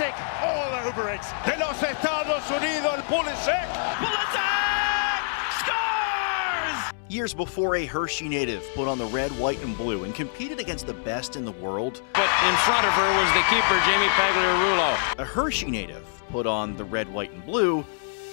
Pulisic all over it. De los Estados Unidos, Pulisic. Pulisic scores! Years before, a Hershey native put on the red, white, and blue and competed against the best in the world. But in front of her was the keeper, Jaime Pagliarulo. A Hershey native put on the red, white, and blue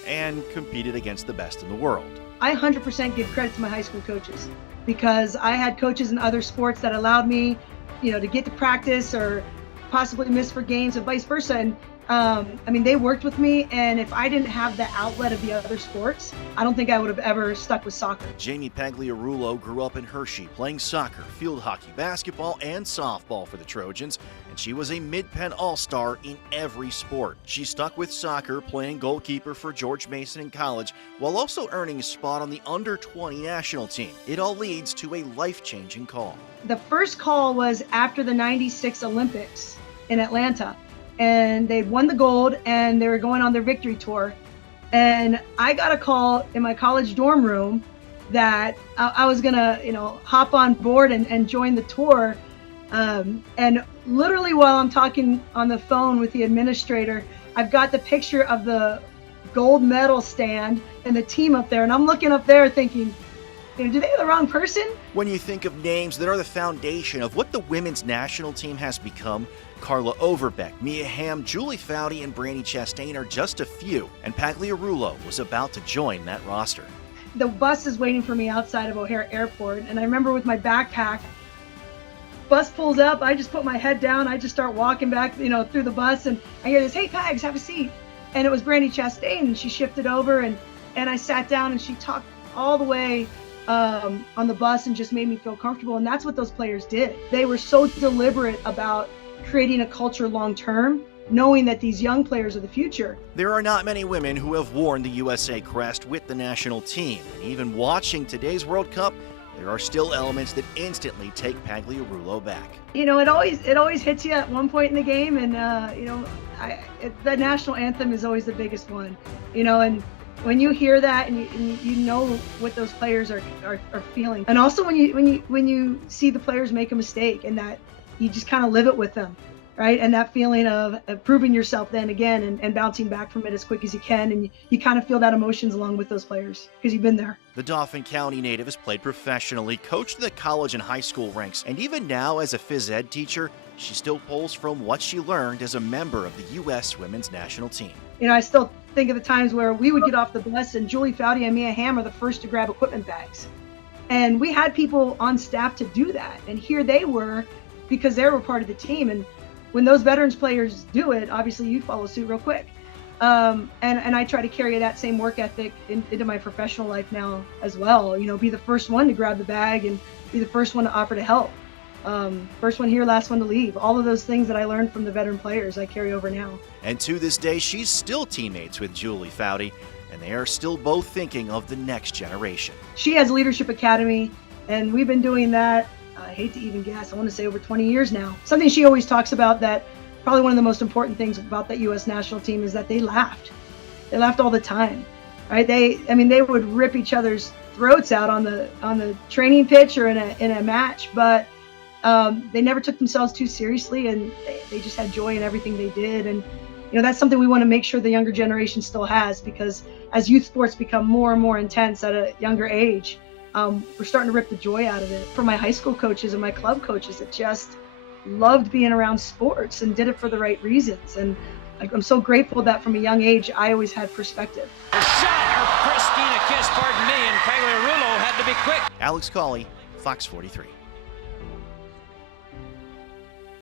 and competed against the best in the world. I 100% give credit to my high school coaches because I had coaches in other sports that allowed me, to get to practice or possibly miss for games and vice versa. And they worked with me, and if I didn't have the outlet of the other sports, I don't think I would have ever stuck with soccer. Jaime Pagliarulo grew up in Hershey playing soccer, field hockey, basketball, and softball for the Trojans, and she was a Mid-Penn All-Star in every sport. She stuck with soccer, playing goalkeeper for George Mason in college, while also earning a spot on the under-20 national team. It all leads to a life-changing call. The first call was after the '96 Olympics in Atlanta. And they'd won the gold and they were going on their victory tour. And I got a call in my college dorm room that I was gonna, hop on board and join the tour. And literally while I'm talking on the phone with the administrator, I've got the picture of the gold medal stand and the team up there. And I'm looking up there thinking, do they have the wrong person? When you think of names that are the foundation of what the women's national team has become, Carla Overbeck, Mia Hamm, Julie Foudy, and Brandi Chastain are just a few, and Pagliarulo was about to join that roster. The bus is waiting for me outside of O'Hare Airport, and I remember with my backpack, bus pulls up, I just put my head down, I just start walking back, through the bus, and I hear this, "Hey, Pags, have a seat." And it was Brandi Chastain, and she shifted over, and I sat down, and she talked all the way on the bus and just made me feel comfortable, and that's what those players did. They were so deliberate about creating a culture long-term, knowing that these young players are the future. There are not many women who have worn the USA crest with the national team. And even watching today's World Cup, there are still elements that instantly take Pagliarulo back. It always hits you at one point in the game, and the national anthem is always the biggest one. And when you hear that and you know what those players are feeling, and also when you see the players make a mistake and that you just kind of live it with them, right? And that feeling of proving yourself then again and bouncing back from it as quick as you can, and you kind of feel that emotions along with those players because you've been there. The Dauphin County native has played professionally, coached the college and high school ranks, and even now as a phys ed teacher, she still pulls from what she learned as a member of the U.S. women's national team. I still think of the times where we would get off the bus and Julie Foudy and Mia Hamm are the first to grab equipment bags. And we had people on staff to do that. And here they were because they were part of the team. And when those veterans players do it, obviously you follow suit real quick. And I try to carry that same work ethic into my professional life now as well. Be the first one to grab the bag and be the first one to offer to help. First one here, last one to leave. All of those things that I learned from the veteran players, I carry over now. And to this day, she's still teammates with Julie Foudy, and they are still both thinking of the next generation. She has Leadership Academy, and we've been doing that, I hate to even guess, I want to say over 20 years now. Something she always talks about, that probably one of the most important things about that U.S. national team is that they laughed. They laughed all the time, right? They would rip each other's throats out on the training pitch or in a match, but they never took themselves too seriously, and they just had joy in everything they did. And that's something we want to make sure the younger generation still has, because as youth sports become more and more intense at a younger age, we're starting to rip the joy out of it. For my high school coaches and my club coaches that just loved being around sports and did it for the right reasons, and I'm so grateful that from a young age I always had perspective. A shot, or Christina Kiss, pardon me, and Pagliarulo had to be quick. Alex Cawley, Fox 43.